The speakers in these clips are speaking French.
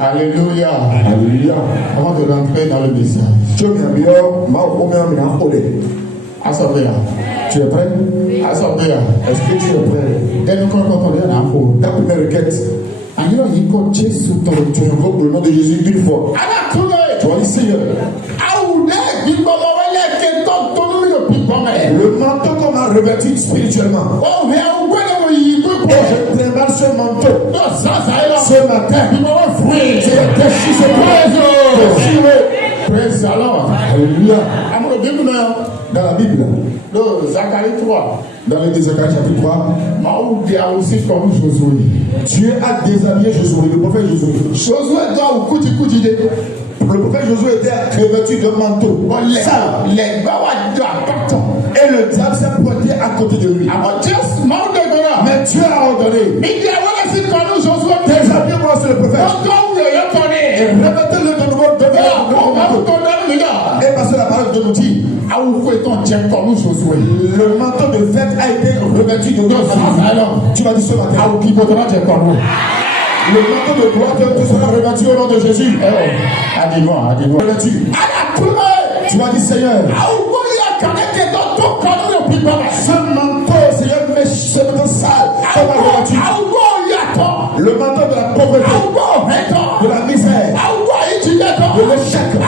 Alléluia. Alléluia. Avant de rentrer dans le message. Assombéa. Tu es prêt? Assombéa. Est-ce que tu es prêt? Donne encore quand on est en info. Ta première requête. Tu invoques le nom de Jésus une fois. Tu vas dire Seigneur. Le manteau qu'on m'a revêtu spirituellement. Je trimballe ce manteau. Ce matin, je déchire ce praise alors. Alléluia. Dans la Bible, Zacharie 3. Dans le Zacharie chapitre 3, aussi comme Josué. Dieu a déshabillé Josué, le prophète Josué. Josué doit le prophète Josué était revêtu de manteau. Et le diable s'est pointé à côté de lui. Mais Dieu a ordonné. Déshabille-moi sur le prophète. Et revêtez-le de nouveau et parce que la parole de nous dit le manteau de fête a été revêtu de Dieu. Tu m'as dit ce matin. Le manteau de gloire te sera revêtu au nom de Jésus. Dis-moi. Tu m'as dit Seigneur. Ce manteau, Seigneur, mais ce manteau sale, le manteau de la pauvreté, de la misère, de l'échec, de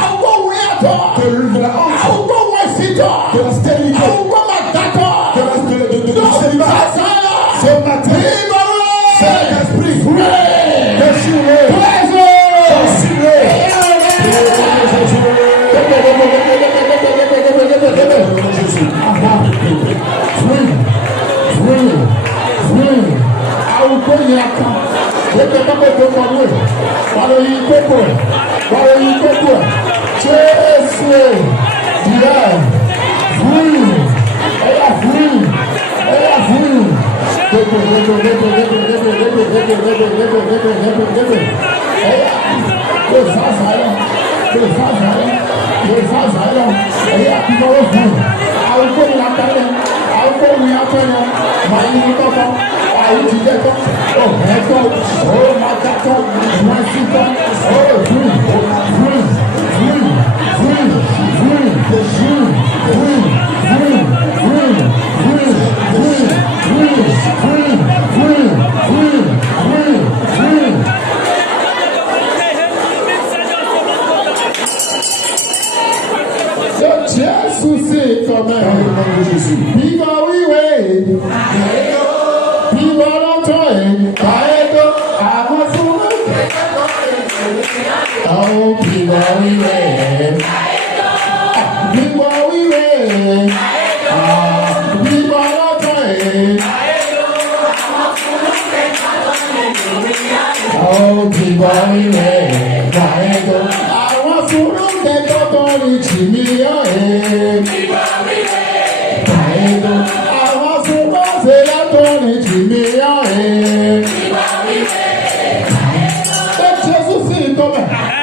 la honte, de la stérilité, de la célibat. Ce matin, Saint-Esprit, déchiré,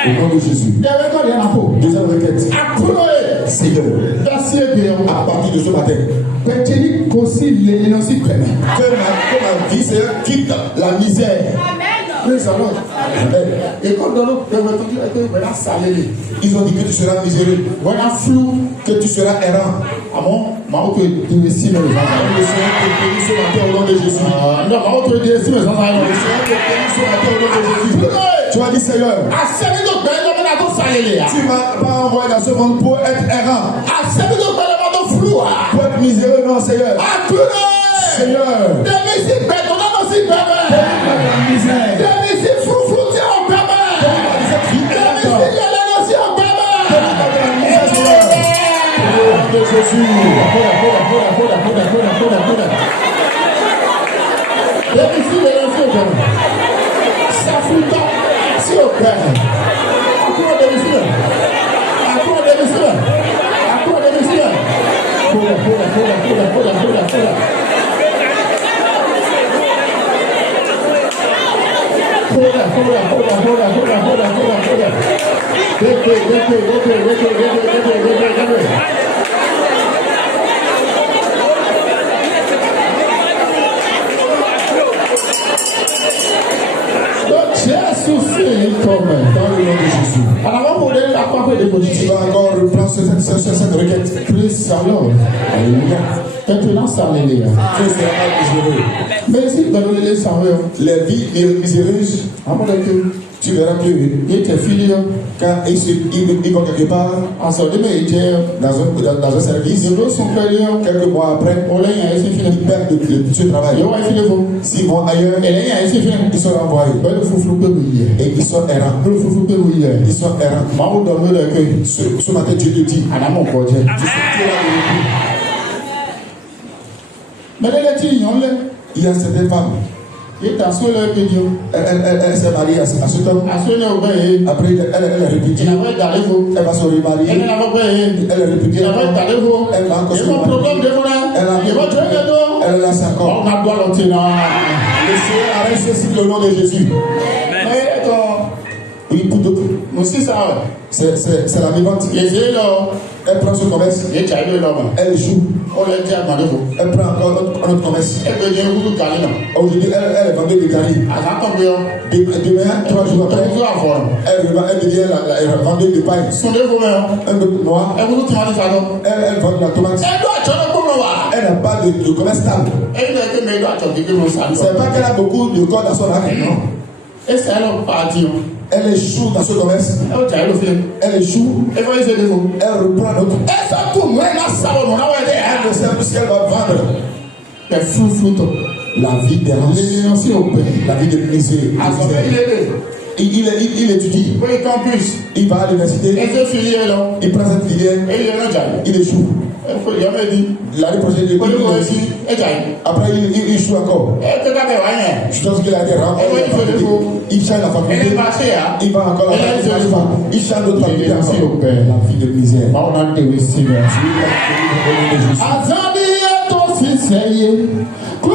Au nom de Jésus. Deuxième requête. Seigneur, à partir de ce matin, que ma vie, Seigneur, quitte la misère. Ils ont dit que tu seras miséreux, que tu seras errant. Tu as dit, Seigneur, tu m'as pas envoyé dans ce monde pour être errant, pour être miséreux, non, Seigneur. Seigneur, tu vas encore reprendre cette requête. Les vies miséreuses, tu verras que quand ils vont quelque part dans un service, quelques mois après, ils perdent ce travail. S'ils vont ailleurs, ils sont renvoyés. Et ils sont errants. Ce matin, Dieu te dit, il y a certaines femmes. Elle s'est mariée à cet homme. Après, elle est répétée. Elle va se remarier. Elle est répétée. Elle va encore se remarier. Elle a 5 ans. Laissez arrêter ceci le nom de Jésus. Oui, pour d'autres. C'est la vivante. Elle prend ce commerce. Elle échoue. Elle prend encore notre commerce. Aujourd'hui, elle est vendeuse de Gary. Demain, 3 jours après, elle devient la vendeuse de paille. Un peu noir. Elle vend la tomate. Elle n'a pas de commerce stable. C'est pas qu'elle a beaucoup de corps dans son arc, non. Elle échoue dans ce commerce. Elle échoue. Elle reprend l'autre. Elle ne sait plus ce qu'elle va vendre. La vie dérange. La vie de misère. Il étudie. Il va à l'université. Il prend cette filière. Il échoue. L'année prochaine, après il échoue encore. Je pense qu'il a été renvoyé. Il change la faculté. Il va encore la faculté. Il change d'autres facultés. La vie de misère. Oh!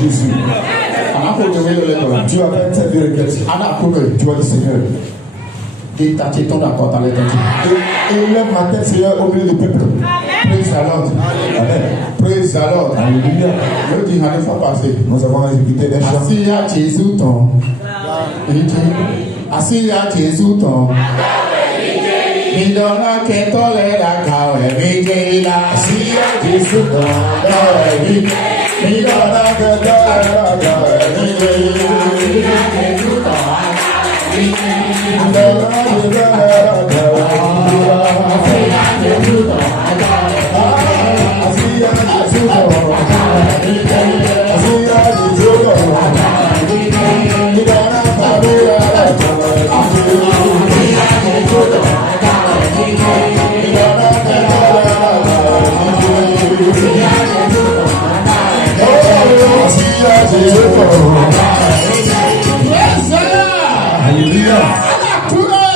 Jésus. Tu vas faire cette requête. Tu vas dire Seigneur. Et lève ma tête, Seigneur, au milieu du peuple. Praise the Lord. Amen. Praise the Lord. Alléluia. Je dis, la fois passée, nous avons exécuté un chant. Assis à Jésus, ton. Assis à Jésus, ton. Midona que tolera caue, Miguela. Assis à Jésus, ton. Midona que tolera caue, Miguela.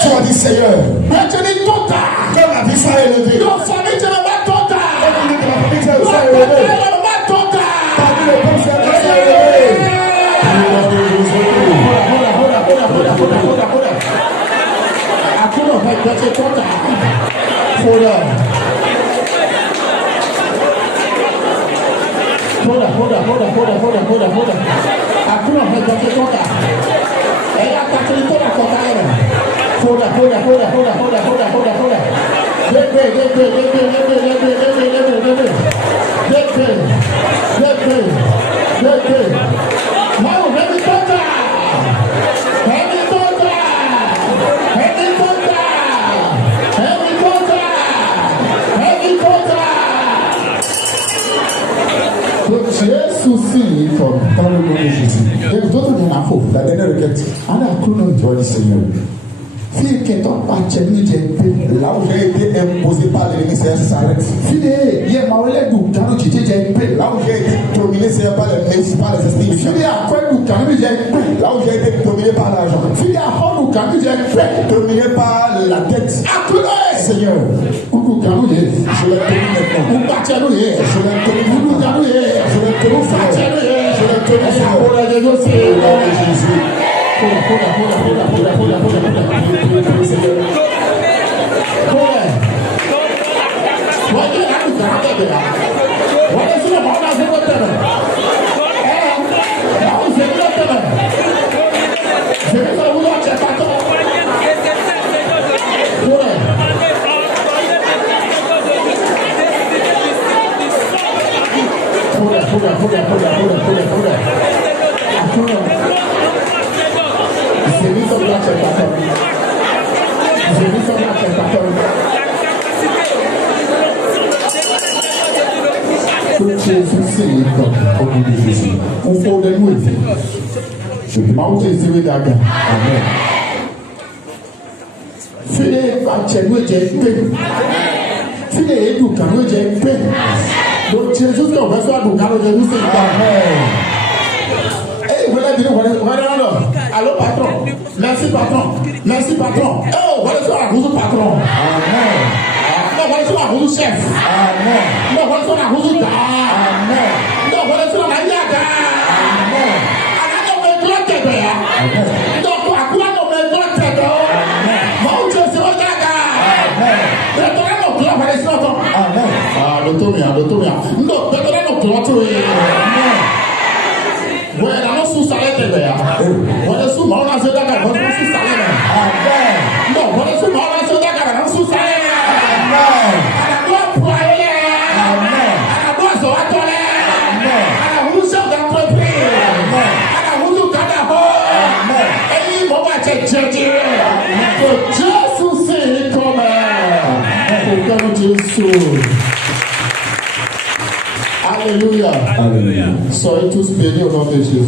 Tu as dit Seigneur, que ma vie soit élevée. Parmi les familles soit élevée. Parmi les peuples soit élevée. Dans le nom de Jésus. La dernière requête. Tu vas dire Seigneur. Là où j'ai été imposé par l'ennemi, ça s'arrête. Là où j'ai été dominé, c'est par les esprits. Là où j'ai été dominé par l'argent. Dominé par la tête. Seigneur, je l'ai tenu maintenant. Je l'ai tenu Jésus. Allô patron, merci patron, merci patron. Oh, voilà sur la roue patron. Amen. Non, voilà sur la roue chef. Amen. Non, voilà sur la roue da. Amen. Non, voilà sur la yaga. Amen. Alors on me gloire te bien. Amen. Donc à quoi on me gloire te bien. Amen. Mon Dieu c'est au yaga. Amen. Mais toi on gloire voilà sur ton. Amen. Ah, le tomia. Non, toi on gloire te. Amen. Ouais, là on sous salaire te bien. Voilà sur mon là c'est d'accord, on sous salaire. Amen. Non, voilà sur mon là c'est d'accord, on sous salaire. Amen. À la gloire pour aller. Amen. À la gloire sur la toilette. Amen. À la roue sur d'entreprise. Amen. À la roue du cadavre. Amen. Et il va te Soyez tous bénis au nom de Jésus.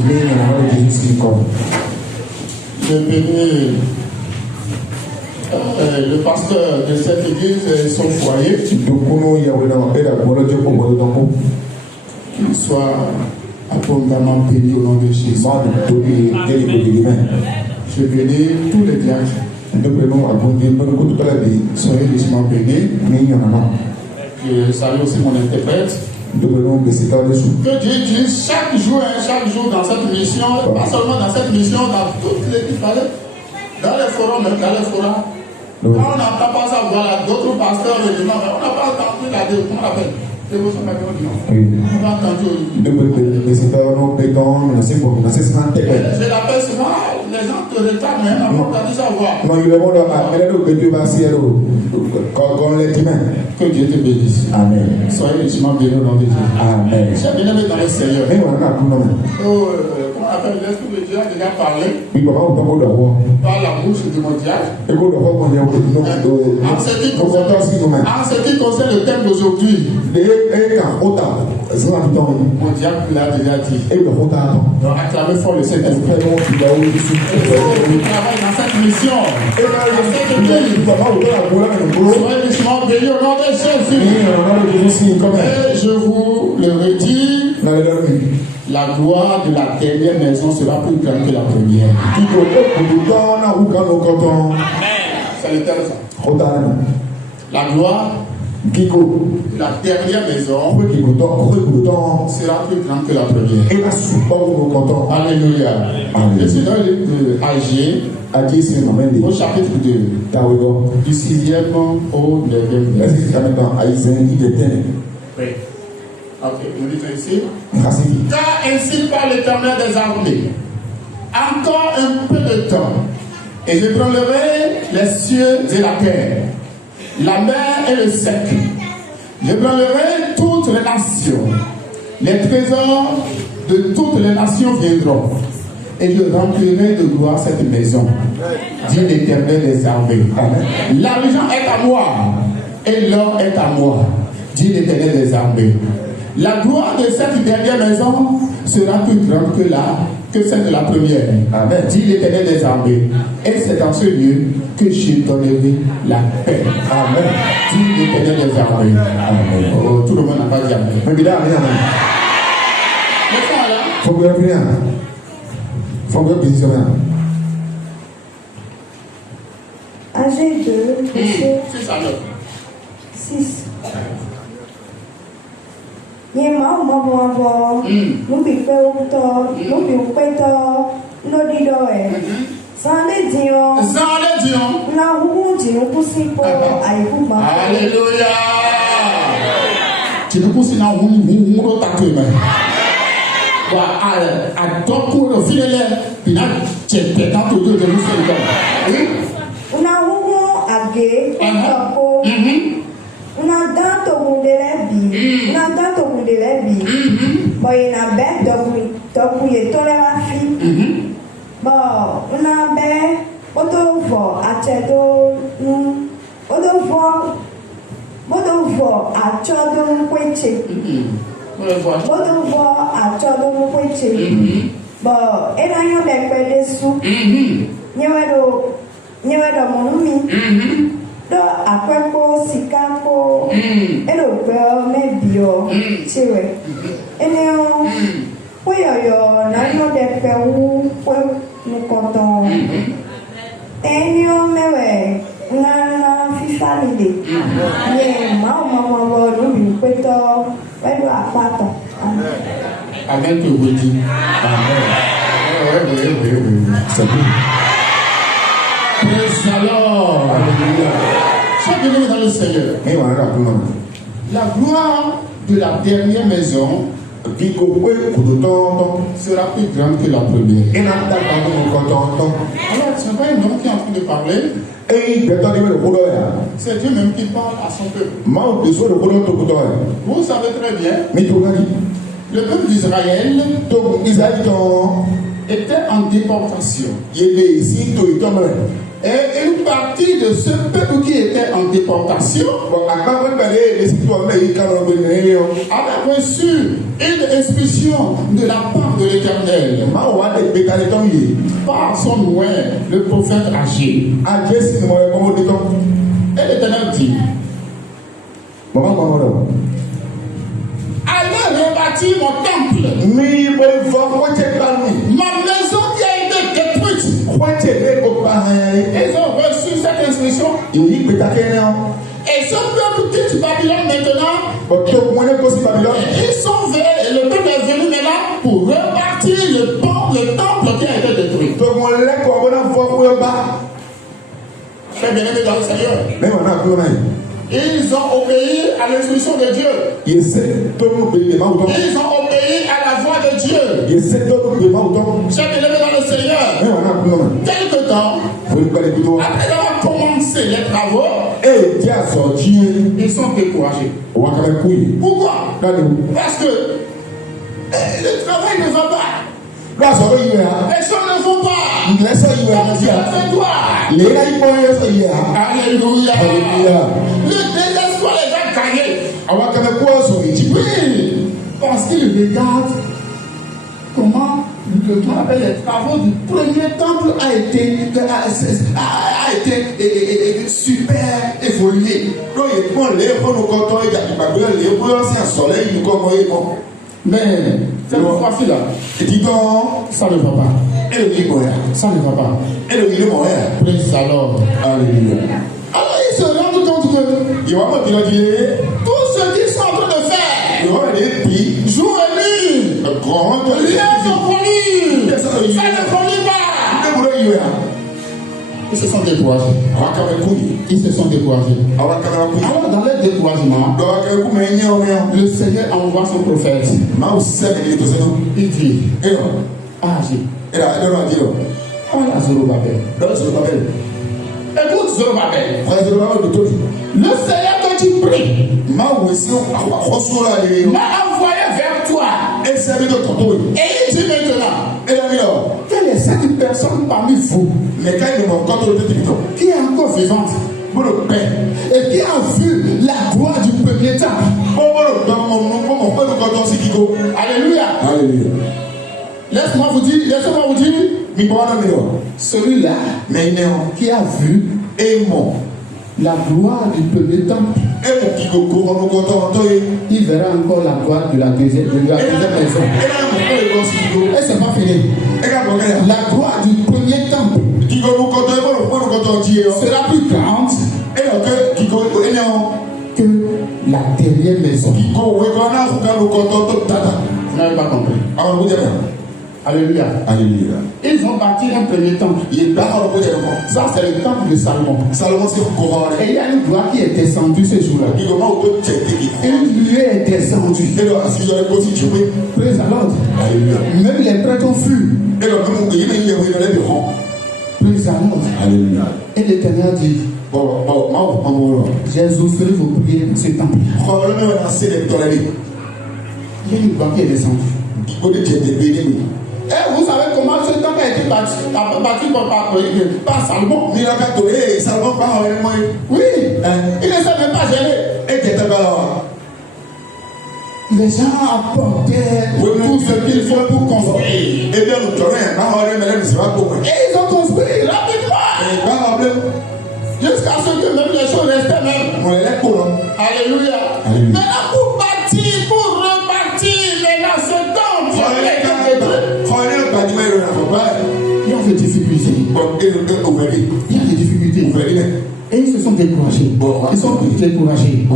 Je bénis le pasteur de cette église et son foyer. Qu'il soit abondamment béni au nom de Jésus. Je bénis tous les diacres. Soyez richement bénis. Je salue aussi mon interprète. Que Dieu dise chaque jour dans cette mission, pas seulement dans cette mission, dans toutes les palais, dans les forums, même dans les forums. Quand on n'entend pas ça, voilà, d'autres pasteurs me demandent, on n'a pas entendu la dévotion, comment on appelle? Dévotion, on n'a pas entendu. Je l'appelle souvent, les gens te réclament, mais on n'a pas entendu ça, voir. Que Dieu te bénisse. Amen. Soyez richement bénis au nom de Dieu. Amen. J'ai bien aimé dans le Seigneur. Comment on appelle l'Esprit de Dieu a déjà parlé par la bouche de mon diable. En ce qui concerne le thème d'aujourd'hui, mon diable l'a déjà dit. Donc acclamez fort le Seigneur. On travaille dans cette mission. Soyez richement bénis au nom de Jésus. Et je vous le redis, la gloire de la dernière maison sera plus grande que la première. C'est le terme ça. La gloire de la dernière maison sera plus grande que la première. Alléluia. Je suis dans le livre de Agé, au chapitre 2, du 6e au 9e verset. Oui. Ok, nous lisons ici. Car ainsi parle l'Éternel des armées. Encore un peu de temps, et je brûlerai les cieux et la terre, la mer et le sec. Je brûlerai toutes les nations. Les trésors de toutes les nations viendront. Et je remplirai de gloire cette maison, dit l'Éternel des armées. L'argent est à moi, et l'or est à moi, dit l'Éternel des armées. La gloire de cette dernière maison sera plus grande que celle de la première. Amen. Dit l'Éternel des armées. Et c'est dans ce lieu que je donnerai la paix. Amen. Dit l'Éternel des armées. Amen. Oh, tout le monde n'a pas dit amen. Mais bien, amen. Faut que vous ayez faut que vous ayez Agé 2, verset 6. Yema umabwabo nubipe ukto nubi ukweto nodidoe sande dion na huhu jinukusipo ayikuba. Alléluia. Jinukusi na huhu takeme wa adoko no filele bina chepe na to do de muselo. Una huhu age ko una danto mundelebi boy na be doku ye tole wa fi bo una be odovo achedo odovo achodo nkweche bo era yo de pedesu nyewedo monumi do akwepo sikapo elo pe mebio chiwe eneo poyoyo na yo de pe wu po nukoton eneo mewe na fifalide ye mama no bi peto wedo apata. Amen to vous dire. Amen. C'est bien. Praise the Lord. Alléluia. Sois béni dans le Seigneur. La gloire de la dernière maison sera plus grande que la première. Alors, ce n'est pas un homme qui est en train de parler. C'est Dieu même qui parle à son peuple. Vous savez très bien, le peuple d'Israël était en déportation. Et une partie de ce peuple qui était en déportation avait reçu une instruction de la part de l'Éternel par son loin, le prophète Agé. Et l'Éternel dit: allez rebâtir mon temple, ma maison qui a été détruite. Ils ont reçu cette instruction. Et ce peuple quitte Babylone maintenant. Ils sont venus, et le peuple est venu maintenant pour rebâtir le temple qui a été détruit. Très bien aimé dans le Seigneur. Ils ont obéi à l'instruction de Dieu. Ils ont obéi à la voix de Dieu. J'ai bien aimé dans le Seigneur. Quelque temps, après avoir commencé les travaux, ils sont découragés. Pourquoi? Parce que le travail ne va pas. Les choses ne vont pas. Comme tu as fait toi. Alléluia. Le désespoir les a gagnés. Oui, parce qu'ils regardent comment les travaux du premier temple a été super évolué. Mais cette fois-ci là, ça ne va pas. Ça ne va pas. Praise the Lord. Alléluia. Alors ils se rendent compte que tout ce qu'ils sont en train de faire, jour et nuit, rien ne folie. Ça ne folie pas. Ils se sont découragés. Ils se sont découragés. Alors dans leur découragement, le Seigneur envoie son prophète. Il dit: Zorobabel. Écoute Zorobabel. Le Seigneur que tu pries m'a envoyé vers toi. Et il dit maintenant: quelle est cette personne parmi vous qui est encore vivante et qui a vu la gloire du premier temple? Alléluia. Laissez-moi vous dire, celui-là qui a vu la gloire du premier temple, il verra encore la gloire de la deuxième maison. Et c'est pas fini. La gloire du premier temple sera plus grande que la dernière maison. Vous n'avez pas compris. Alléluia. Alléluia. Ils ont bâti un premier temple. Ça, c'est le temple de Salomon. Et il y a une gloire qui est descendue ce jour-là. Une nuée est descendue. Praise the Lord. Même les prêtres ont fui. Praise the Lord. Alléluia. Et l'Éternel dit: j'ai exaucé vos prières dans ce temple. Il y a une gloire qui est descendue. Et vous savez comment ce temple a été bâti par Salomon? Oui, il ne sait même pas gérer. Les gens apportaient tout ce qu'il faut pour construire. Et ils ont construit rapidement. Jusqu'à ce que même les choses restaient même. Alléluia. Maintenant pour bâtir, pour rebâtir, maintenant ce temple, il y a des difficultés. Il y a des difficultés. Et ils se sont découragés. Ils sont découragés.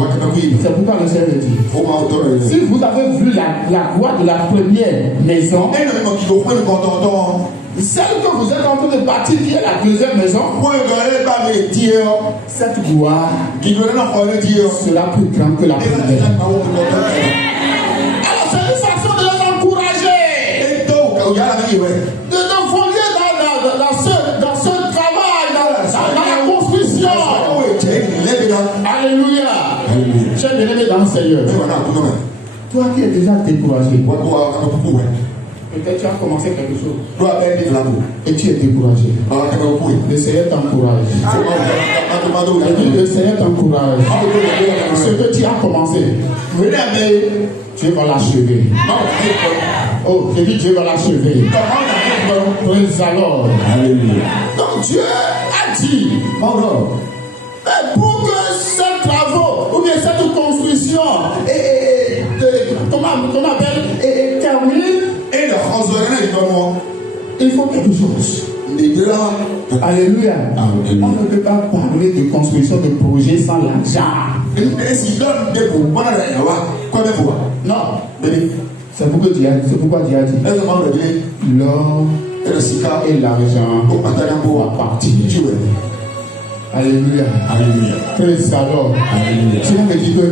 C'est pourquoi le Seigneur dit: si vous avez vu la gloire de la première maison, celle que vous êtes en train de bâtir, qui est la deuxième maison, cette gloire sera plus grande que la première. Alors c'est une façon de les encourager, de nous voler dans ce travail, dans la construction. Alléluia. J'ai bien aimé dans le Seigneur. Toi qui es déjà découragé, Peut-être tu as commencé quelque chose. Et tu es découragé. Le Seigneur t'encourage. Le Seigneur t'encourage. Ce que tu as commencé, Dieu va l'achever. Oh, j'ai dit Dieu va l'achever. Praise alors. Donc Dieu a dit, pour que ces travaux, ou bien cette construction, comment on appelle, termine, il faut quelque chose. Alléluia. On ne peut pas parler de construction de projet sans l'argent. Non. C'est pourquoi Dieu a dit l'or et l'argent vont partir. Alléluia. Alléluia. Praise alors. Alléluia. Tu me dis que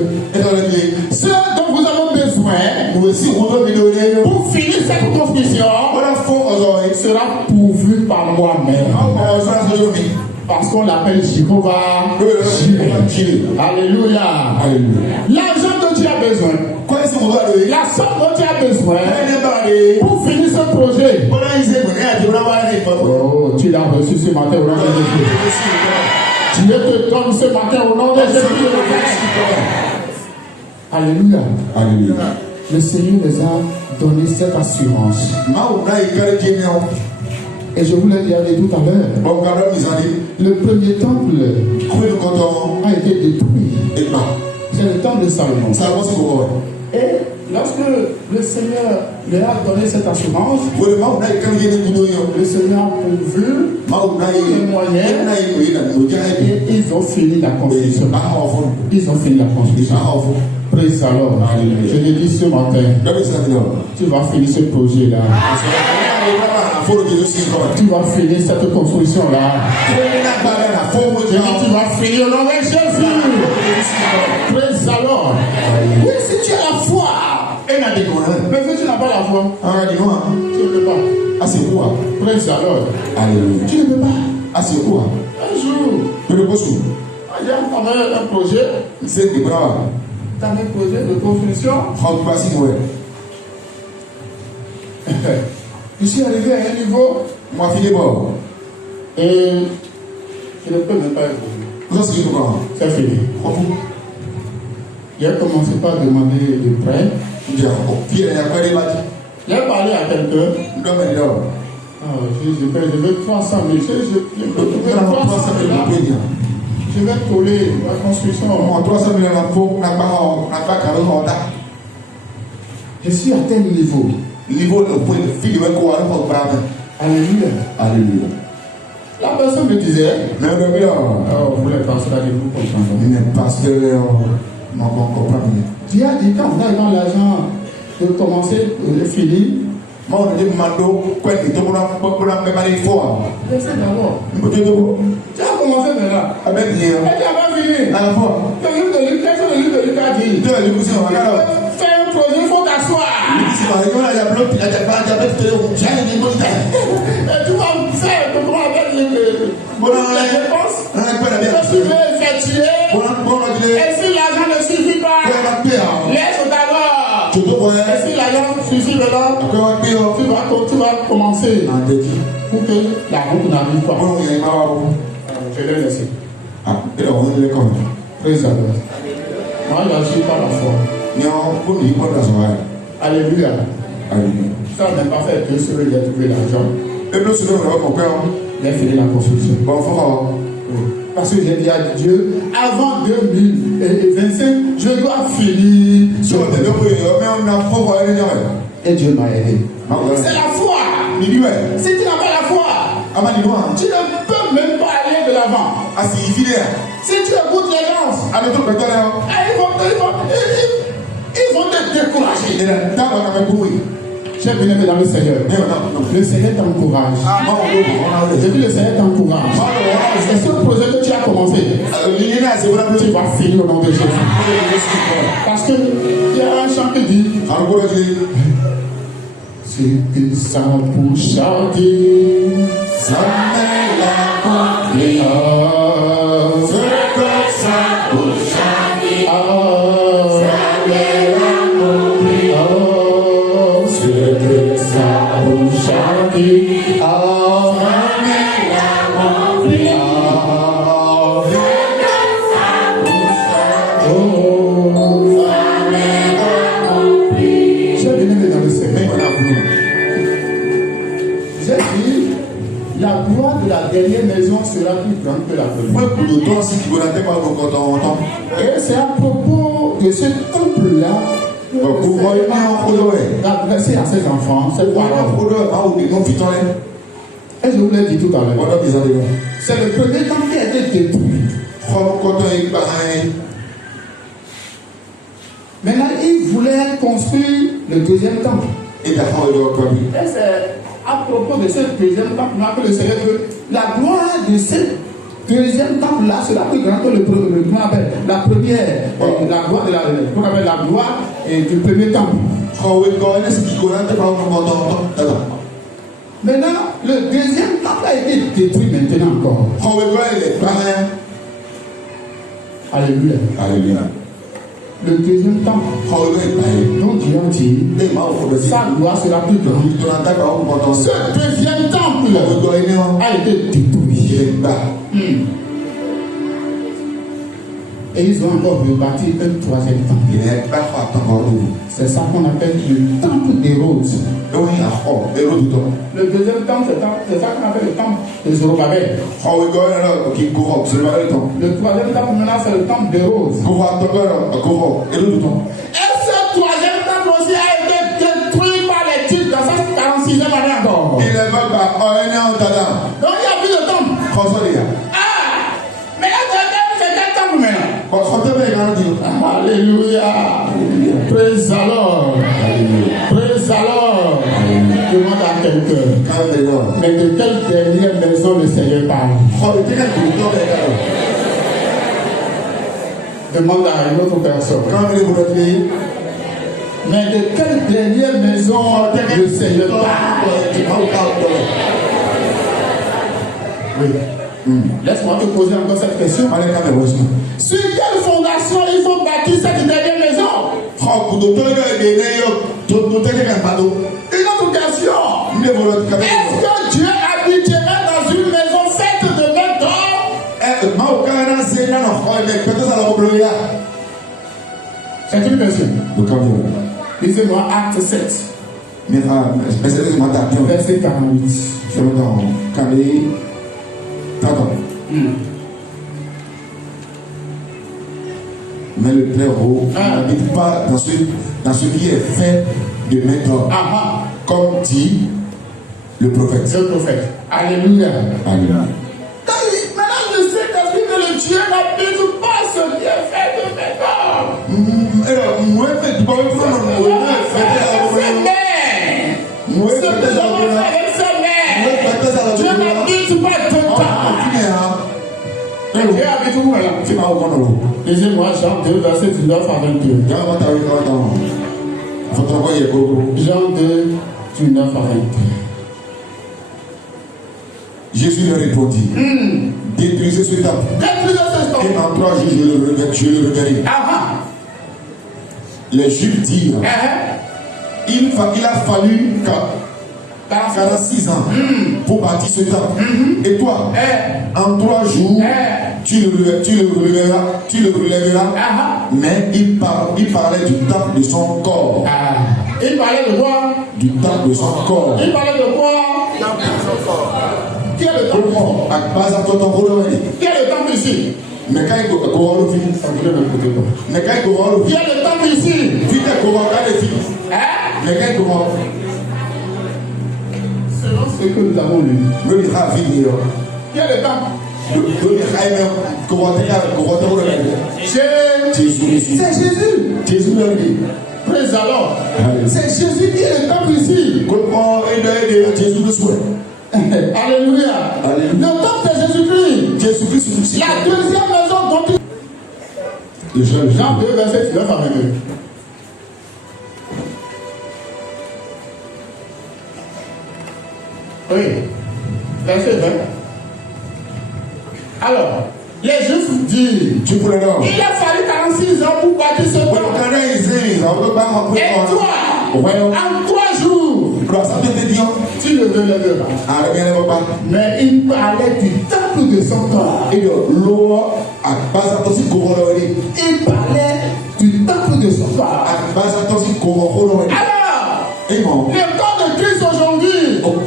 ce dont vous avez besoin, nous aussi, pour finir cette construction, sera pourvu par moi-même. Parce qu'on l'appelle Jéhovah. Alléluia. L'argent dont tu as besoin, la somme dont tu as besoin pour finir ce projet. Oh, tu l'as reçu ce matin au nom de Jésus. Dieu te donne ce matin au nom de Jésus. Alléluia. Alléluia. Le Seigneur les a donné cette assurance. Et je vous l'ai dit tout à l'heure. Le premier temple a été détruit. C'est le temple de Salomon. Et lorsque le Seigneur leur a donné cette assurance, le Seigneur a pourvu les moyens et ils ont fini la construction. Ils ont fini la construction. Praise alors. Je l'ai dit ce matin. Tu vas finir ce projet-là. Tu vas finir cette construction-là. Tu vas finir au nom de Jésus. Praise alors. Oui, si tu as la foi. Mais si tu n'as pas la foi, tu ne peux pas. Praise alors. Tu ne peux pas. Un jour, j'ai entamé un projet. Tu as un projet de construction. Je suis arrivé à un niveau. Et je ne peux même pas évoluer. C'est fini. J'ai commencé par demander des prêts. J'ai parlé à quelqu'un. Je veux 300 000. Je vais coller la construction. Je suis à tel niveau. Alléluia. Alléluia. La personne me disait, vous voulez passer à vous comprendre. Dieu a dit quand vous avez l'argent de commencer de finir. Laissez d'abord. Tu as commencé maintenant. Et tu n'as pas fini. Qu'est-ce que le livre de Lucas dit? Faire un projet, il faut t'asseoir. Et tu vas faire comment avec les dépenses. Que tu veux effectuer. Et si l'argent ne suffit pas, laisse d'abord. Et si l'argent suffit maintenant, tu vas commencer pour que la route n'arrive pas. Je l'ai laissé. Praise the Lord. Moi, je n'agis pas la foi. Alléluia. Ça n'a même pas fait 2 semaines, il a trouvé l'argent. Il a fini la construction. Parce que j'ai dit à Dieu, avant 2025, je dois finir. Et Dieu m'a aidé. C'est la foi. Si tu n'as pas la foi, tu ne peux même pas aller de l'avant. Si tu écoutes les gens, ils vont te décourager. J'ai bien dans le Seigneur. Le Seigneur t'encourage. J'ai dit le Seigneur t'encourage. C'est ce projet que tu as commencé. Tu vas finir au nom de Jésus. Parce qu'il y a un chant qui dit ce que ça bouche à dire, ça met la confiance. Ce que ça bouche à dire, ça met la confiance. Ce que ça Shanti, la gloire de la dernière maison sera plus grande que la première. Et c'est à propos de ce temple-là adressé à ses enfants, ses parents. Et je vous l'ai dit tout à l'heure. C'est le premier temple qui a été détruit. Maintenant, il voulait construire le deuxième temple. Et c'est à propos de ce deuxième temple-là que le Seigneur veut. La gloire de ce deuxième temple-là sera plus grande que la première. La gloire de la gloire du premier temple. Maintenant, le deuxième temple a été détruit maintenant encore. Alléluia. Alléluia. Le deuxième temple, dont Dieu a dit, sa gloire sera plus grande. Ce deuxième temple a été détruit. Et ils ont encore rebâti un troisième temple. C'est ça qu'on appelle le temple des roses. Le deuxième temple, c'est ça qu'on appelle le temple des Zorobabel. Le troisième temple, maintenant, c'est le temple des roses. Et ce troisième temple aussi a été détruit par les Turcs dans cette 46e année encore. Donc il n'y a plus de temple. Mais là, c'est quel temple maintenant? Alléluia. Praise the Lord. Praise the Lord. Demande à quelqu'un. Mais de quelle dernière maison le Seigneur parle? Demande à une autre personne. Mais de quelle dernière maison le Seigneur parle? Oui. Laisse-moi te poser encore cette question. Sur quelle fondation il faut bâtir cette dernière maison? Une autre question. Est-ce que Dieu habiterait dans une maison faite de main d'or? C'est une question. Lisez-moi Acte 7. Verset 48. Mais le claireau n'habite pas dans ce qui est fait de main d'homme, comme dit le prophète. Alléluia. Alléluia. Maintenant, je sais que le Dieu n'habite pas ce qui est fait de main d'homme. Dieu n'habite pas Dieu habite où maintenant? Lisez-moi Jean 2, verset 19 à 22. Jean 2, 19 à 22. Jésus leur répondit, détruisez ce temple. Et en 3 jours, je le reverrai. Les Juifs dirent, il a fallu 46 ans pour bâtir ce temple. Et toi, en 3 jours, tu le relèveras. Mais il parlait du temple de son corps. Il parlait de quoi? Du temple de son corps. Il parlait de quoi? Qui est le temple? Qui est le temple ici? Mais quand il Qui est le temple ici? Selon ce que nous avons lu. Qui est le temple? C'est Jésus. Praise the Lord. C'est Jésus qui est le temple ici. Alléluia. Le temple c'est Jésus-Christ. La deuxième maison dont Jean 2, verset 19 à 22. Oui. Verset 20. Alors, les Juifs disent, il a fallu 46 ans pour bâtir ce temple. Et toi, en 3 jours, Tu ne te lèves pas. Mais il parlait du temple de son corps. Il parlait du temple de son corps. Alors, le corps de Christ aujourd'hui,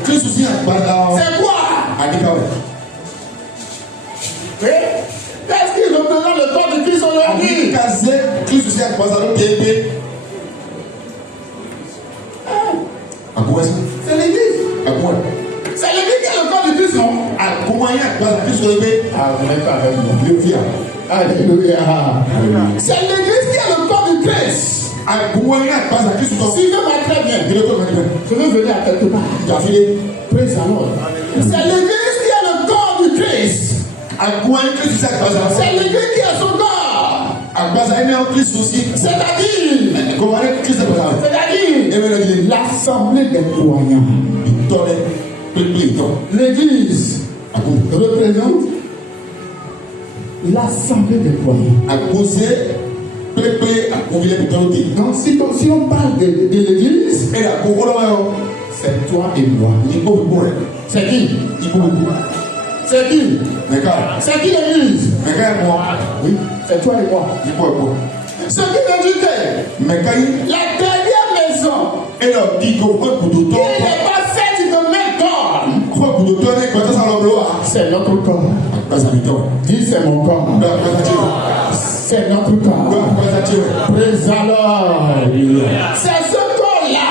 c'est quoi? Qu'est-ce qui représente le corps de Christ aujourd'hui? C'est l'église. C'est l'église qui est le corps de Christ, non? Vous n'êtes pas avec moi. Alléluia. C'est l'église qui est le corps de Christ. Si je vais très bien, je vais venir à quelque part. Praise the Lord. C'est l'église qui est le corps du Christ. C'est l'église qui est son corps. C'est-à-dire l'assemblée des croyants. L'église représente l'assemblée des croyants. Donc si on parle de l'église, c'est toi et moi. C'est qui? C'est qui? C'est qui l'église? Oui, c'est toi et moi. Ce qui veut dire que la dernière maison, il n'est pas faite de main d'homme. C'est notre corps. Dis c'est mon corps. C'est notre corps. Praise the Lord. C'est ce corps-là.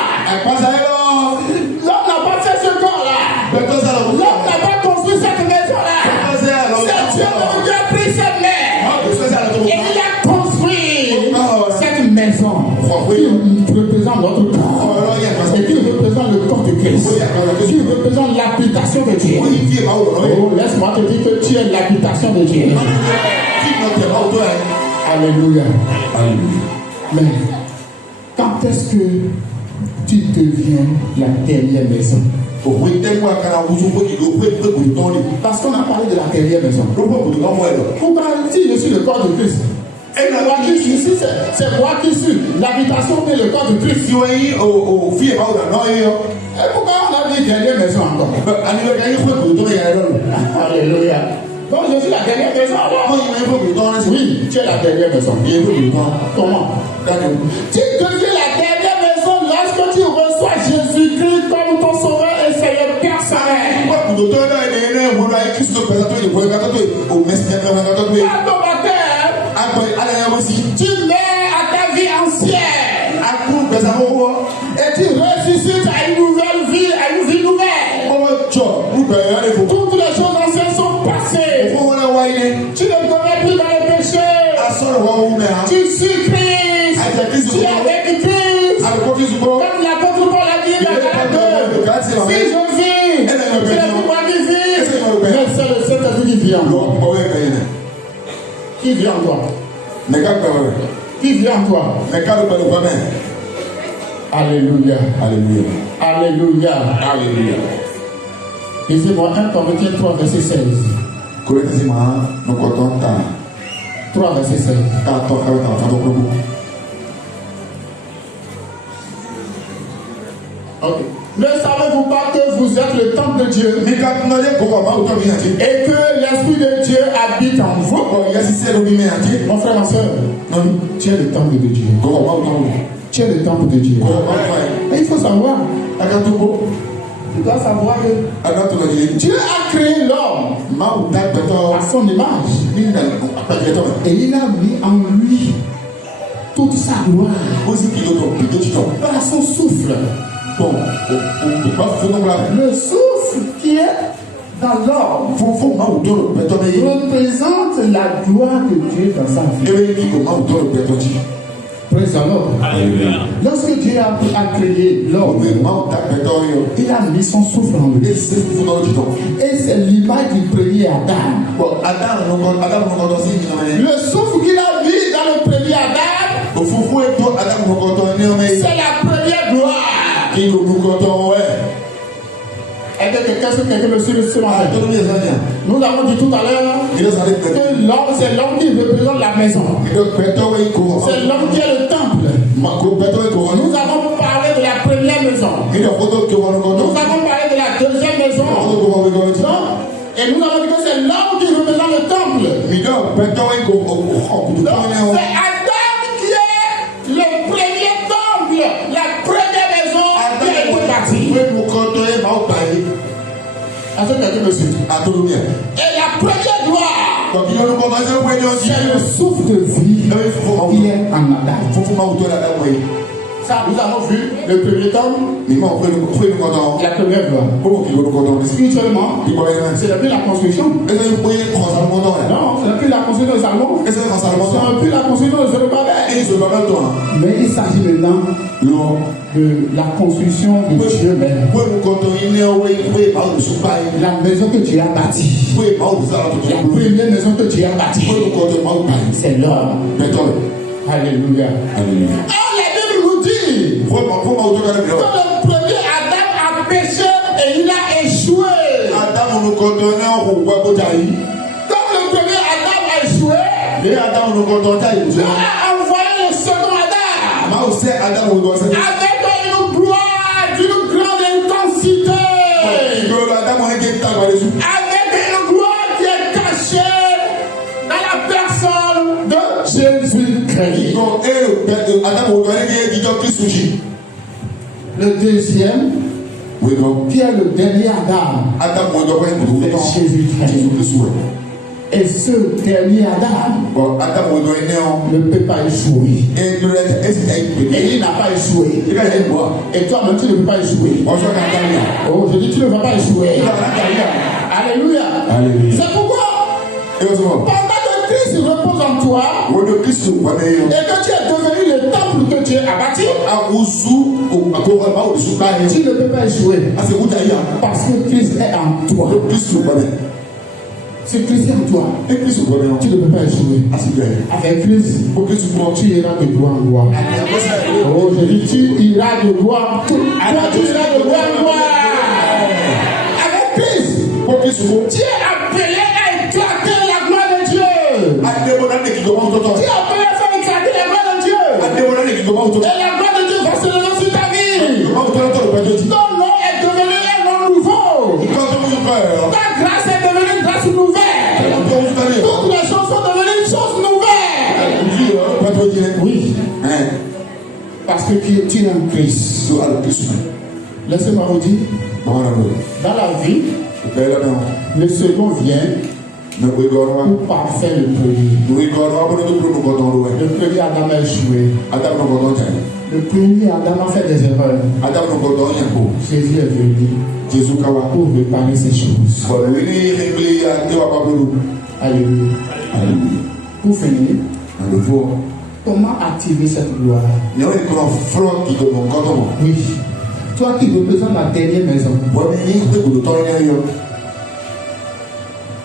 L'homme n'a pas fait ce corps-là. L'homme n'a pas construit cette maison-là. C'est Dieu qui a pris cette main. Et il a construit cette maison qui représente notre corps. Et qui représente le corps de Christ. Qui représente l'habitation de Dieu. Oh, laisse-moi te dire que tu es l'habitation de Dieu. Alléluia. Mais quand est-ce que tu deviens la dernière maison? Parce qu'on a parlé de la dernière maison. Pourquoi si je suis le corps de Christ? Et c'est moi qui suis l'habitation de le corps de Christ. Et pourquoi on a dit dernière maison encore? Alléluia. Donc je suis la dernière maison. Oui, tu es la dernière maison. Comment? Tu deviens la dernière maison lorsque tu reçois Jésus-Christ comme ton sauveur et Seigneur personnel. Tu mets à ta vie ancienne et tu ressuscites à une nouvelle vie, à une vie nouvelle. Toutes les choses anciennes sont passées. Tu ne commets plus dans les péchés. Tu suis Christ. Tu es avec Christ. Comme l'apôtre Paul a dit dans Galates 2. Si je vis, c'est plus moi qui vis, mais c'est le Saint-Esprit qui vit en toi. Qui vit en toi? Qui vit en toi? Alléluia. Alléluia. Alléluia. Alléluia. Lisez-moi 1 Corinthiens 3, verset 16. 3, verset 16. Ok. Ne savez-vous pas que vous êtes le temple de Dieu et que l'Esprit de Dieu habite en vous? Mon frère, ma soeur, tu es le temple de Dieu. Tu es le temple de Dieu. Mais il faut savoir, tu dois savoir que Dieu a créé l'homme à son image et il a mis en lui toute sa gloire par son souffle. Le souffle qui est dans l'homme représente la gloire de Dieu dans sa vie. Praise the Lord. Lorsque Dieu a créé l'homme, il a mis son souffle en lui. Et c'est l'image du premier Adam. Le souffle qu'il a mis dans le premier Adam, c'est la première gloire. Est-ce que quelqu'un me suit ce matin? Nous avons dit tout à l'heure que l'homme, c'est l'homme qui représente la maison. C'est l'homme qui est le temple. Nous avons parlé de la première première maison. Nous avons parlé de la deuxième maison. Et nous avons dit que c'est l'homme qui représente le temple. C'est Adam qui est le premier temple, la première maison qui a été bâtie. Et la première gloire, c'est le souffle de vie qui est en Adam. Ça, nous avons vu le premier temple, la première gloire. Spirituellement, c'est depuis la construction. Non, c'est depuis la construction de Salomon. C'est depuis la construction de Zorobabel. Mais il s'agit maintenant de la construction de Dieu même. La maison que Dieu a bâtie. La première maison que Dieu a bâtie. C'est l'homme. Alléluia. Quand le premier Adam a péché et il a échoué. Comme le premier Adam a échoué, Dieu a envoyé le second Adam avec une gloire d'une grande intensité, avec une gloire qui est cachée dans la personne de Jésus-Christ. Le deuxième, qui est le dernier Adam, c'est Jésus-Christ. Et ce dernier Adam ne peut pas échouer. Et il n'a pas échoué. Et toi-même, tu ne peux pas échouer. Oh, je dis, tu ne vas pas échouer. Alléluia. C'est pourquoi, pendant que Christ repose en toi, et que tu es devenu le temple que Dieu a bâti, tu ne peux pas échouer. Parce que Christ est en toi. Si Christ est en toi, tu ne peux pas échouer. Avec Christ, tu iras de gloire en gloire. Oh, je dis, tu iras de gloire. Tu iras de gloire en gloire. Avec Christ, tu es appelé à éclater la gloire de Dieu. Tu es appelé à faire éclater la gloire de Dieu. Et la gloire de Dieu va se lever sur ta vie. Ton nom est devenu un nom nouveau. Ta grâce est devenue une grâce nouvelle. Toutes les choses sont devenues une chose nouvelle. Oui. Parce que tu es en Christ. Laissez-moi vous dire, dans la vie, le second vient pour parfaire le premier. Le premier Adam a échoué. Le premier Adam a fait des erreurs. Jésus est venu pour réparer ces choses. Alléluia. Pour finir, comment activer cette gloire? Oui. Toi qui représentes la dernière maison.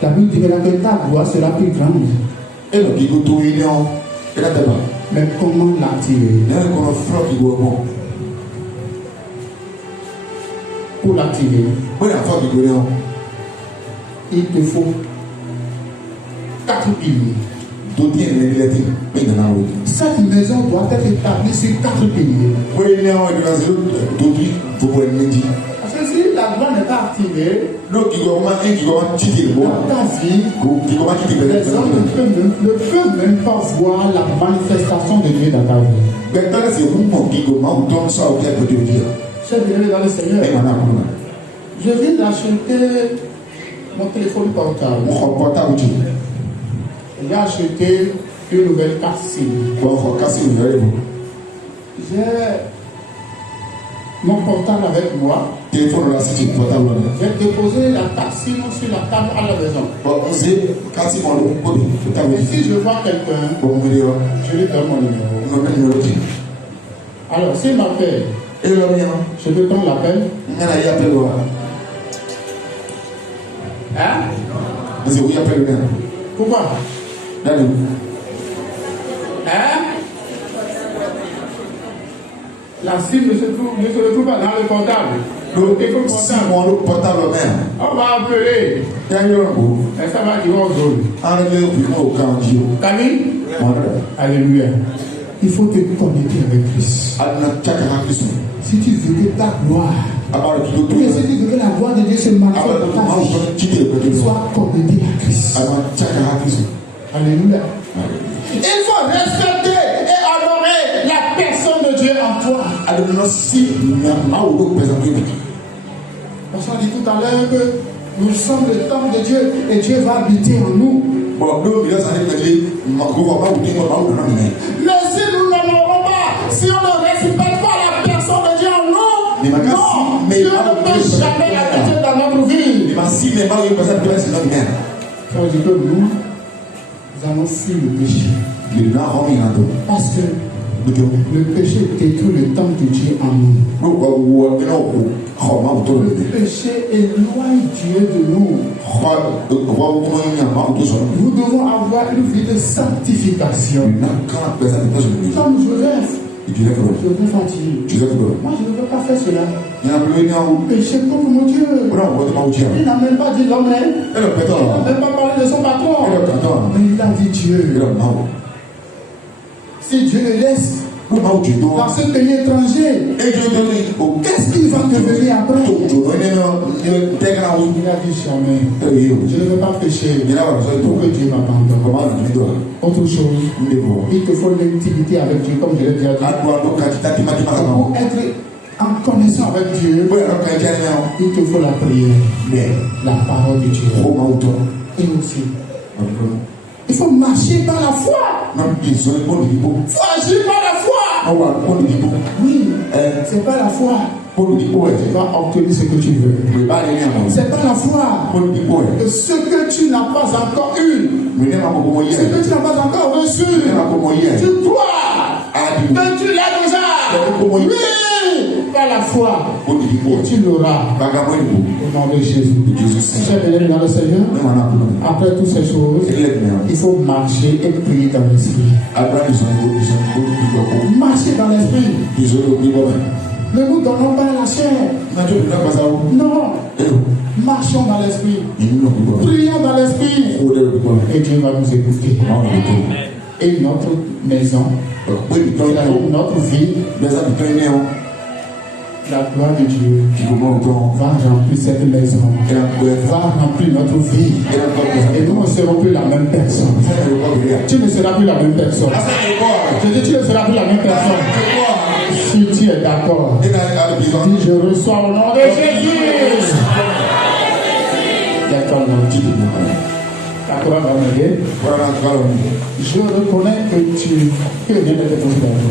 La Bible dit que ta gloire sera plus grande. Mais comment l'activer? Pour l'activer, il te faut 4 piliers. Cette maison doit être établie sur 4 piliers. Parce que si la gloire n'est pas activée, dans ta vie, les hommes ne peuvent même pas voir la manifestation de Dieu dans ta vie. Chers bien-aimés dans le Seigneur, je viens d'acheter mon téléphone portable. J'ai acheté une nouvelle carte SIM. J'ai mon portable avec moi. J'ai déposé la carte SIM sur la table à la maison. Et si je vois quelqu'un, je lui donne mon numéro. Alors, s'il m'appelle, je peux prendre l'appel. Hein? Pourquoi? Hein? La cible ne se trouve pas dans le portable. Le téléphone portable. On va appeler. Et ça va dire au zone. Camille? Alléluia. il faut te connecter avec Christ. Si tu veux que ta gloire, si tu veux que la gloire de Dieu se manifeste dans ta vie, sois connecté à Christ. Alléluia. Il faut respecter et honorer la personne de Dieu en toi. Parce qu'on dit tout à l'heure que nous sommes le temple de Dieu et Dieu va habiter en nous. Mais si nous n'honorons pas, si on ne respecte pas la personne de Dieu en nous, non, Dieu ne peut jamais habiter dans notre vie. Ça veut dire que nous allons fuir le péché. Parce que le péché détruit le temple de Dieu en nous. Le péché éloigne Dieu de nous. Nous devons avoir une vie de sanctification. Comme Joseph. Joseph a dit, moi je ne veux pas faire cela. Péché contre mon Dieu. Il n'a même pas dit l'homme. Il n'a même pas parlé de son patron. Mais il a dit Dieu. Si Dieu le laisse dans ce pays étranger, qu'est-ce qu'il va devenir après? Il a dit jamais, je ne veux pas pécher pour que Dieu m'abandonne. Autre chose, il te faut l'intimité avec Dieu, comme je l'ai déjà dit. Pour être en connexion avec Dieu, il te faut la prière, la parole de Dieu. Et aussi, il faut marcher par la foi. Il faut agir par la foi. Oui, c'est pas la foi. Tu vas obtenir ce que tu veux. C'est pas la foi. Que ce que tu n'as pas encore eu, ce que tu n'as pas encore reçu, tu crois que tu l'as déjà. Oui, par la foi. Et tu l'auras. Au nom de Jésus. Chers bien-aimés dans le Seigneur, après toutes ces choses, il faut marcher et prier dans l'esprit. Marcher dans l'esprit. Ne nous donnons pas la chair. Non. Marchons dans l'esprit. Prions dans l'esprit. Et Dieu va nous écouter. Et notre maison, notre vie, la gloire de Dieu va remplir cette maison, va remplir notre vie. Et nous ne serons plus la même personne. Tu ne seras plus la même personne. Je dis, tu ne seras plus la même personne. Si tu es d'accord, dis je reçois au nom de Jésus. D'accord, je reconnais que tu viens d'être ton père.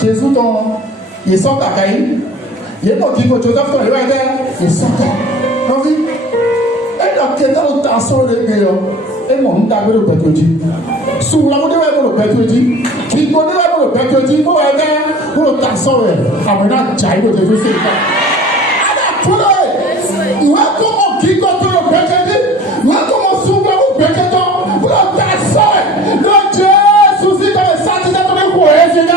Jésus ton ils sont à Caïn. Il y a un qui peut Joseph ton ils sont à donc et dans quel temps t'as sorti de meilleur et mon d'abord le pétrolier sous la mode le pétrolier qui connaît le pétrolier pour aider pour le tasson amena jaïdo de Jésus ada pour nous comment qui contre le pétrolier nous comment sous le pétrolier pour le tasson le Dieu souci comme ça tu dois te cohésion.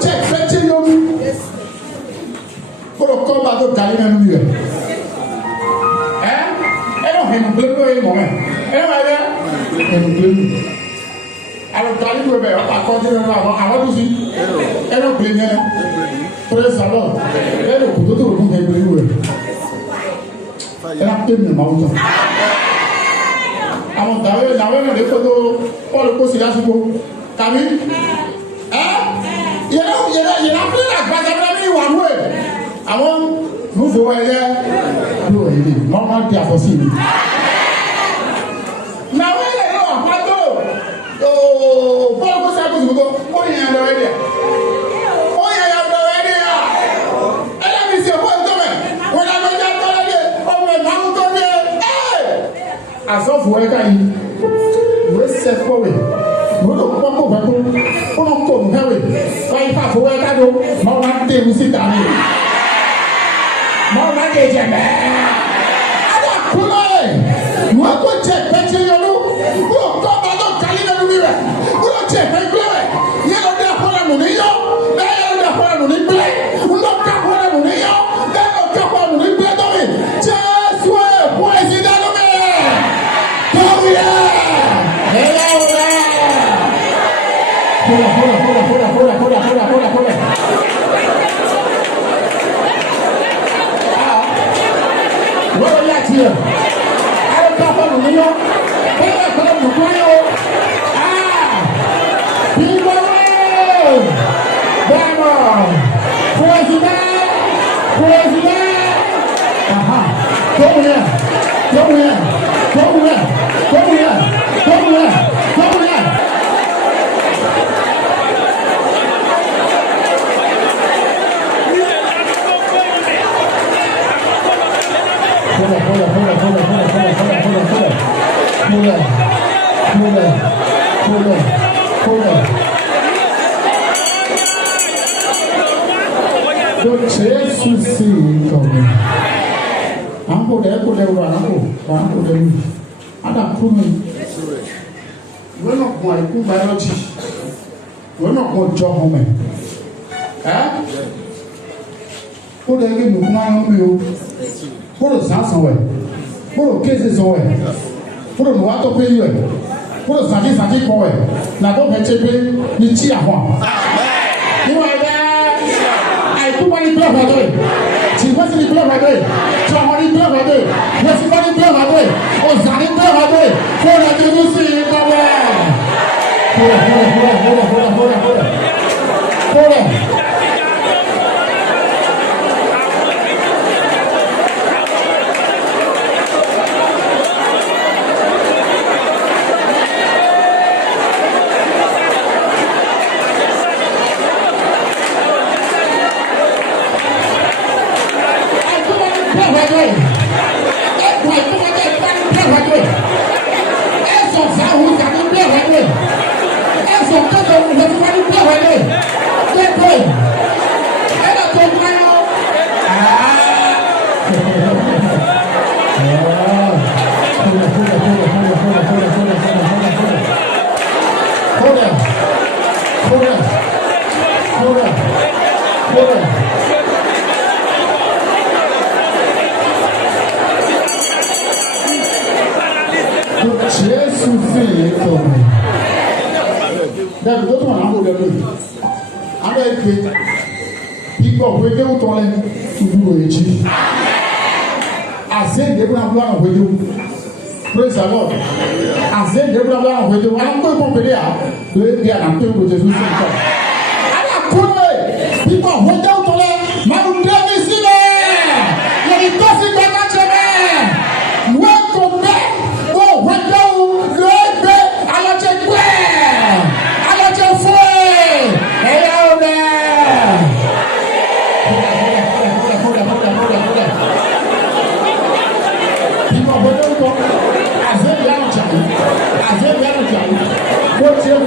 Check Alors, tu as dit que on va continuer avant aussi. Elle a oublié. Praise the Lord. Elle a oublié tout le monde est oublié. Elle a tenu le maouton. Àwọn dàwé náà lè kótó Paul kó sí lásìkò. Kàmí. Yẹ̀rọ pín àgbàjá bí wà wú ẹ̀. Àwọn rúfò ẹ̀yẹ ló èdè normal day for sin. Nàwé lè lọ àpàtó. Paul kó sí àkóso kó ó yẹn lọ ẹ̀dẹ̀. Ó yẹn lọ ẹ̀dẹ̀ yà. Ẹlẹ́mi sì ọ̀pọ̀ ìtọ́mẹ̀. Wọ́n náà lọ jẹ́ tọ́lẹ́dẹ̀ ọmọ ìmáwó tó dé. Asọ́fù ẹ̀ka yìí, ìwé sẹ́kọ̀wé, ìwé ló kọ́ kó bẹ́ẹ̀ kó ló kó nǹkanwé, wáyé fàfọ ẹ̀ka tó, mọ wá dé ewu sí dàmí, mọ wá dé jẹ bẹ́ẹ̀. Ada kúlọ̀ ẹ̀, ìwé kó jẹ pẹ́tẹ́ yọlú, kúlọ̀ kọ́ bá tó kálí lẹ́nu mi rẹ̀, kúlọ̀ jẹ pẹ́tẹ́ rẹ̀, yẹ́n ló dé àpọ̀lẹ̀ nù ní yọ, bẹ́ẹ̀ yẹ́n ló dé àpọ̀lẹ̀ nù ní gbẹ́, ńlọ ká àpọ̀lẹ̀ nù ní yọ, bẹ́ẹ̀ ló ká àpọ̀lẹ̀ nù ní gbẹ́ tó mi, Jésù ẹ̀ kó ẹ̀sìn dánú mi. Hold on. What are you at here? I don't talk about you. What are you talking about? People, President. Come here. Hold on. Donc, Jésus c'est comme Anko de lui. Ada kumi. We're not going to biology. We're not going to job home. Kó lè gbé nùkún náà ń bí o. Kó lè sàásàn wẹ̀. Kó lè kéésì sàn wẹ̀. Kó lè nùwà tó pé yìí wẹ̀. Kó lè sàdí kọ wẹ̀. Nàdó bẹ̀ tẹ́ pé ní tí àwọn. Níwọ̀n ẹ̀dá àìkú wọn ní bílọ̀ fàdé. Tìgbẹ́sì ní bílọ̀ fàdé. Tọmọ ní bílọ̀ fàdé. Wẹ̀sìkọ́ ní bílọ̀ fàdé. Ọ̀sà ní bílọ̀ fàdé. Kó lè dúdú sí i kọ́wẹ́. Kó lè. Praise the Lord. As they develop our way, I'm going to be there. They are going to Jesus. I couldn't. People hold out to them. My devil is there. You're tossing back at your man. Welcome back. Oh, wait down. Great back. I let you go. I let you free. Hey, out there. People hold out to them. What's your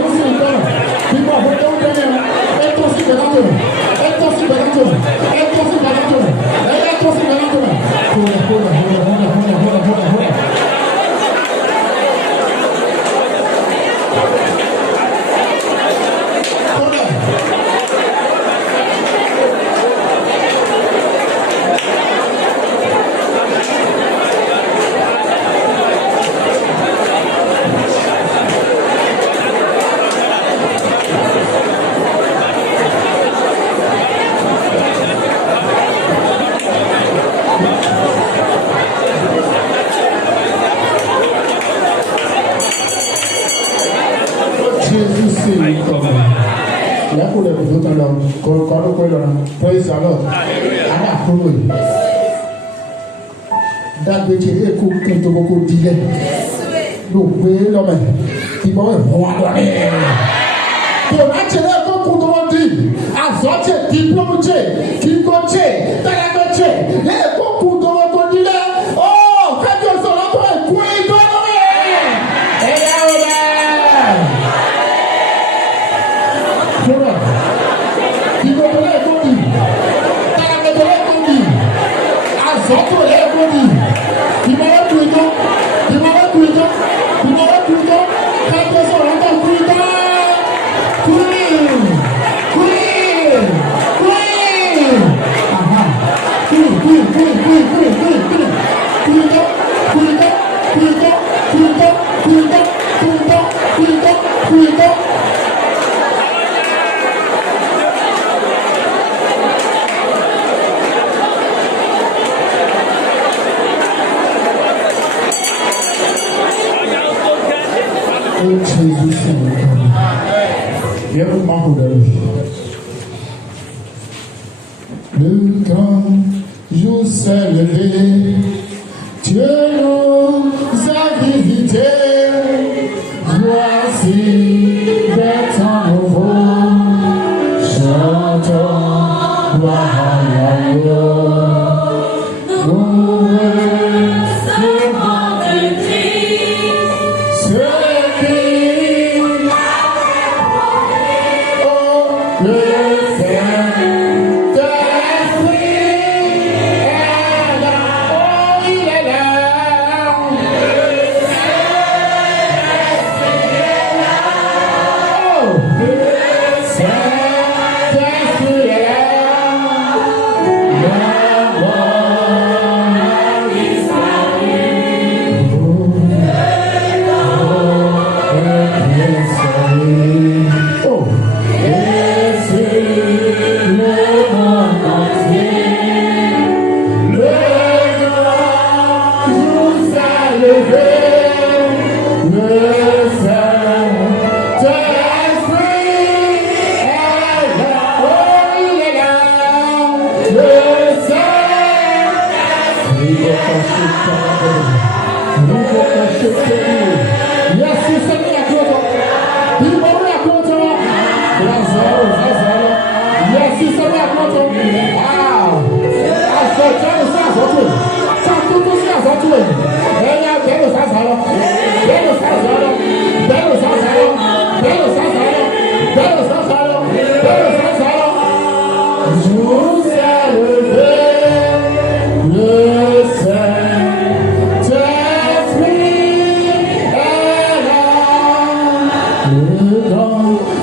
sì, la cura di tutto quello, praise the Lord. Alla cura. Dàgbé tí ẹ kó kẹntọ kókó dilẹ ló gbé lọmọ ìbọn ìwọ àdọrẹ tó náà tẹ́lẹ̀ kó kó tó wọn di azọtẹ diplomu tẹ kíkọ tẹ tẹlẹmẹ tẹ ẹ kó kó tó wọn kó dilẹ ọ kájọ sọ̀rọ̀ kó ẹkú ìjọ lọrẹ ẹ yà wọ bẹ. Kódà kíkọ tó lẹ kó di tẹlẹmẹ tó lẹ kó di azọtọ lẹ kó di. Le grand jour s'est levé, Dieu nous a visités. Voici des temps nouveaux, chantons gloire à Dieu.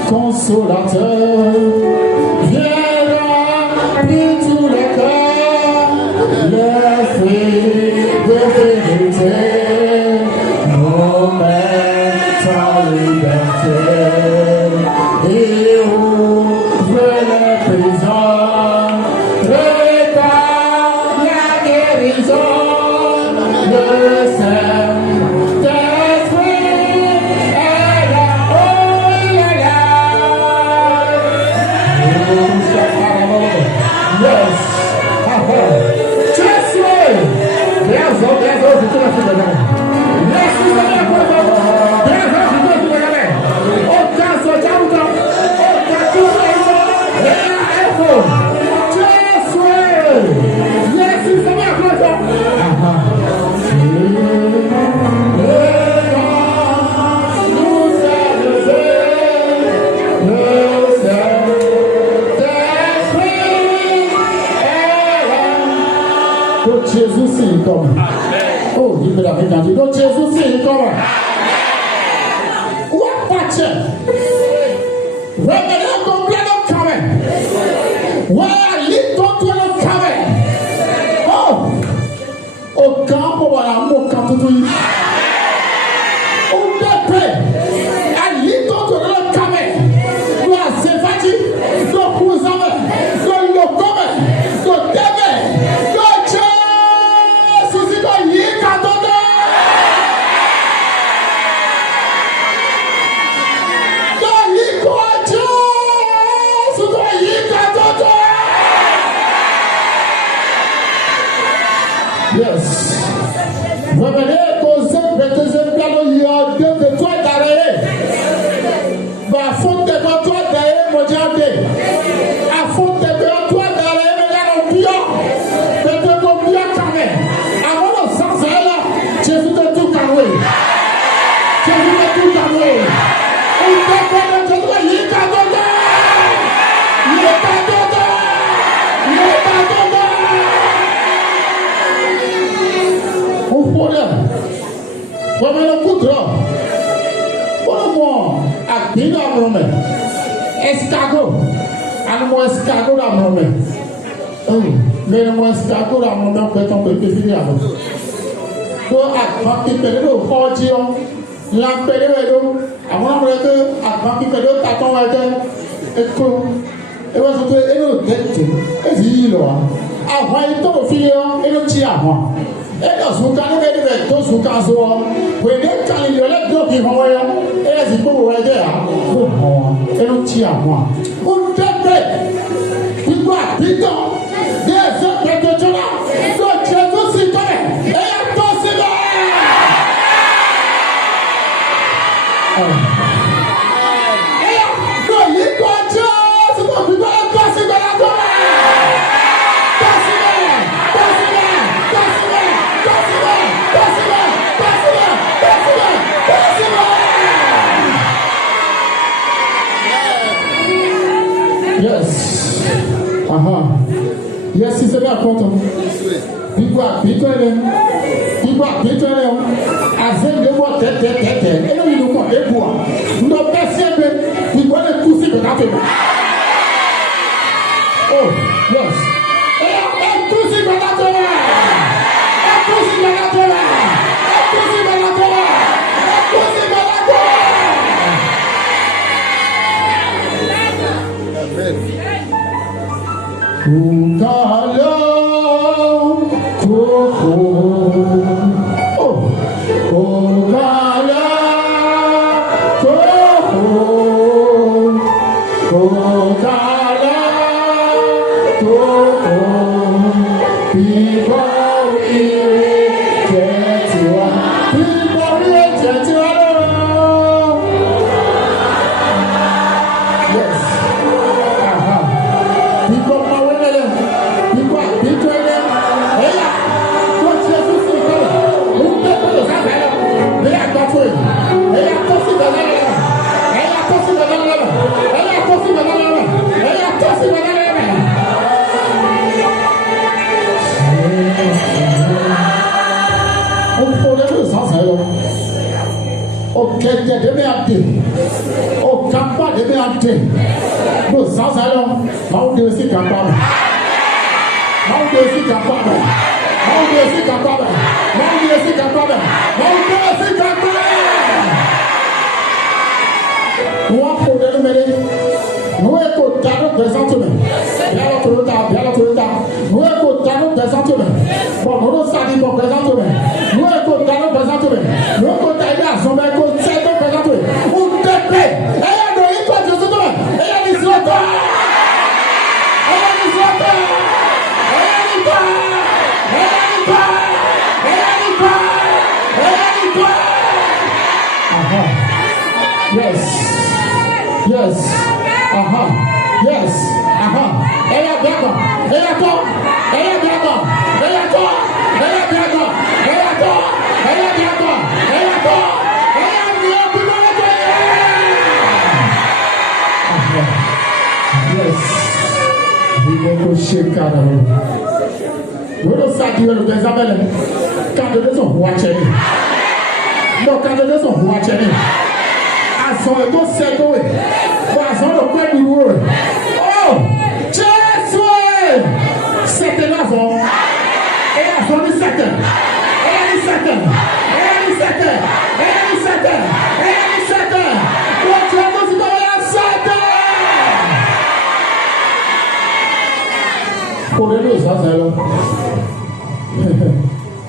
Consolateur, viens remplir tous les cœurs, l'esprit de vérité, nous mettre en liberté, et ouvre les prisons, prépare la guérison, le Saint-Esprit est là, oh il est là. Yes. Just way. There's all the time. Yes, it's a miracle. There's all the time. Oh, that's what I'm talking. Oh, that's what just way. Yes, it's a miracle. Jésus s'il comme. Oh, il me l'a fait dans le Jésus s'il comme. What patch? Remember complete coming. Where lead to the coming. Oh, au camp pour la moque quand tu. On dépêche. À lead to the coming. Voilà, c'est fatigué. Donc vous avez, donc le coming, donc début. amrome. Escargot. Animal escargot amrome. Oh, mais le moins escargot amrome on peut tomber finir avant. Donc à qui peut le forger la période avant que à qui peut le taton et was a little dead as he a white top of fear and a chia. And those who can't get it, those who can't so on, when they tell you let go give away as you go right there, and a chia. Who that bread? We got big dog. There's a better job. Don't just sit there. They are tossing Yes. Yes, it's about quantum. People are beaten. As if they were dead. And you know what they want. No best we want to see the happen. Oh, yes.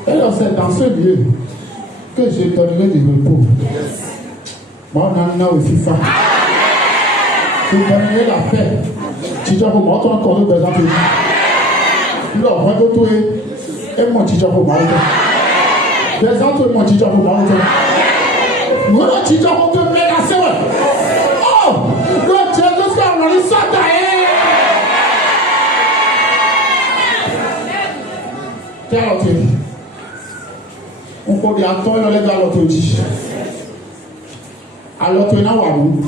Alors c'est dans ce lieu que je donnerai du repos. Moi, on a aussi FIFA. Je donnerai la paix. Si tu as encore encore le besoin de lui. Non, moi, je vais et mon teacher pour moi. Les autres, mon teacher pour moi. Moi, le teacher pour te menacer. Oh, le Jésus qui a envoyé ça d'ailleurs. Quel autre? On peut dire à toi, il y a l'autre dit. Alors, tu es là, Wabou.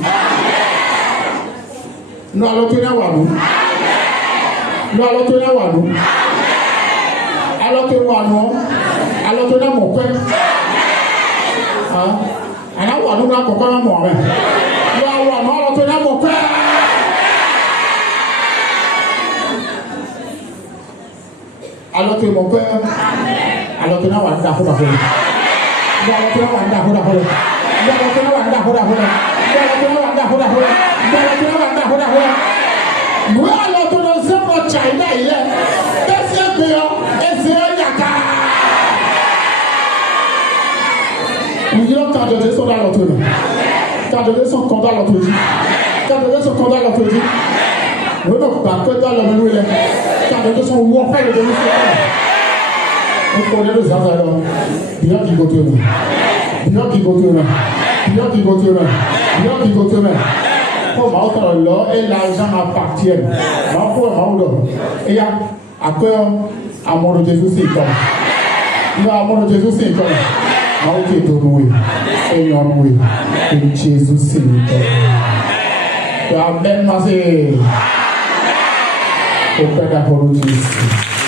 Non, alors, tu es là, Wabou. Non, alors, tu es là, Wabou. Alors, tu es là, Wabou. Alors, tu es là, mon père. Ah, alors, Wabou, là, pourquoi là, moi? Non, alors, tu Alors que mon père, alors que nous avons d'accord. Et l'argent m'appartient. Et après, amour de Jésus, c'est comme. L'amour de Jésus, c'est comme. Jésus, c'est comme. Amen, ma sœur. Au Père d'Apollo Jésus.